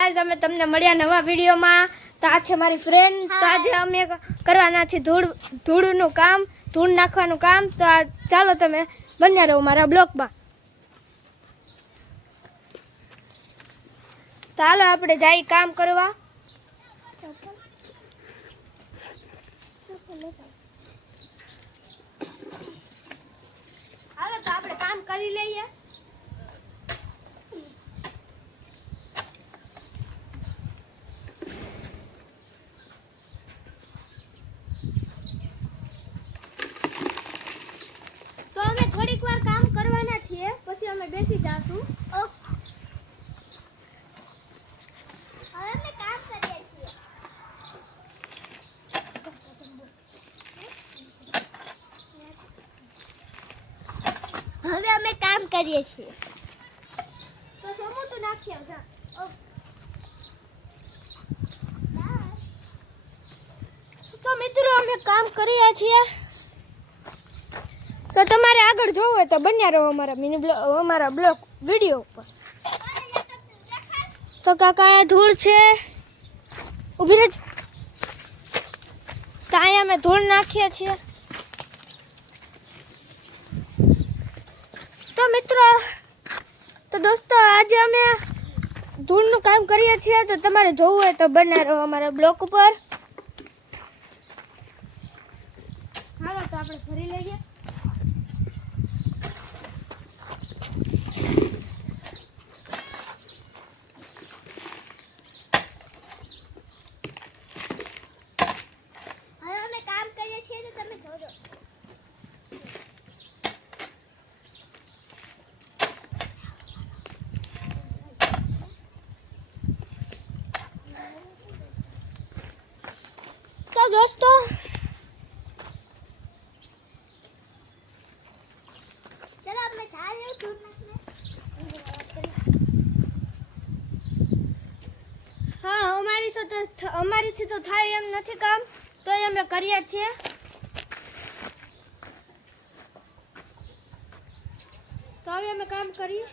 आज અમે તમને મળ્યા નવા વિડિયોમાં। તો આ છે મારી ફ્રેન્ડ। તો આજે અમે કરવાના છે ધૂળનું કામ, ધૂળ નાખવાનું કામ। તો ચાલો તમે બન્યા રહો મારા બ્લોગમાં। તો હાલો આપણે જઈ કામ કરવા। હાલો તો આપણે કામ કરી લઈએ। તો અમે થોડીક વાર કામ કરવાના છીએ, પછી અમે બેસી જાશું। હવે અમે કામ કરીએ છીએ। તો સમૂહ તો નાખી આવજા। તો મિત્રો અમે કામ કરીએ છીએ। તો તમારે આગળ જોવું હોય તો બન્યા રહો અમારા બ્લોગ વિડિયો ઉપર। તો કાકા આ ધૂળ છે, ઊભી રહેજો। તો અહીંયા અમે ધૂળ નાખીએ છીએ। તો મિત્રો તો દોસ્તો આજે અમે ધૂળનું કામ કરીએ છીએ। તો તમારે જોવું હોય તો બન્યા રહો અમારા બ્લોગ ઉપર। હાલો તો આપણે ભરી લઈએ। तो दोस्तों चलो अब मैं जा रही हूँ। हाँ અમારીથી તો થાય એમ નથી કામ, તો અમે કરીએ છીએ। તો હવે અમે કામ કરીએ।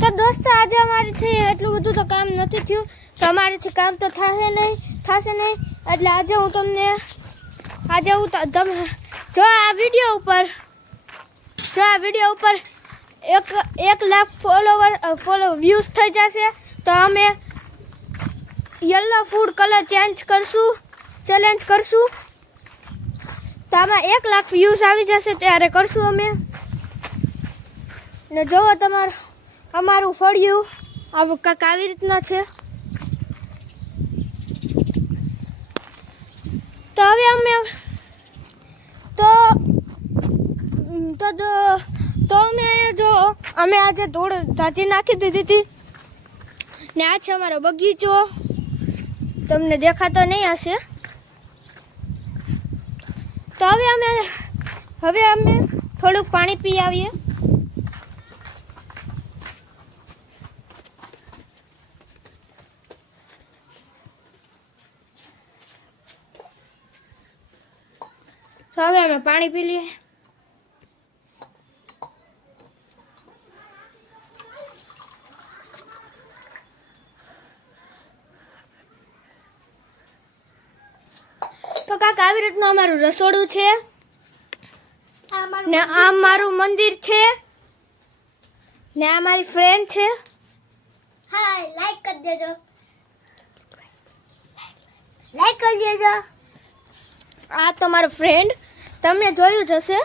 तो दोस्तों आज અમારીથી એટલું બધું તો કામ નથી થયું, તો અમારીથી કામ તો થશે નહીં એટલે આજે હું તમને તમે જો આ વિડિયો ઉપર 1 લાખ ફોલો વ્યૂઝ થઈ જશે તો અમે યલો ફૂડ કલર ચેલેન્જ કરશું। તો આમાં 1 લાખ વ્યૂઝ આવી જશે ત્યારે કરશું અમે। ને જોવો અમારું ફળિયું આવું કાંક આવી રીતના છે। તો હવે અમે અમે આજે ધૂળ ઝાંચી નાખી દીધી હતી ને આ છે અમારો બગીચો, તમને દેખાતો નહીં હશે। તો હવે અમે થોડુંક પાણી પી આવીએ। તો હવે અમે પાણી પી લઈએ। તો કાંક આવી રીતનું અમારું રસોડું છે ને આ મારું મંદિર છે ને આ મારી ફ્રેન્ડ છે। હા લાઈક કરી દેજો। આ તો મારો ફ્રેન્ડ, તમે જોયું જ હશે।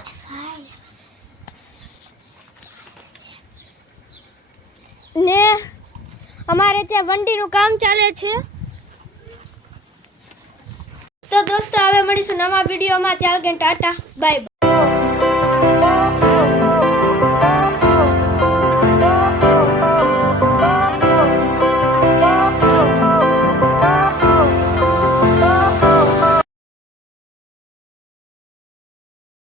ને અમારે ત્યાં વંડીનું કામ ચાલે છે। તો દોસ્તો હવે મળીશું નવા વિડીયોમાં। ત્યાં લગી ટાટા બાય।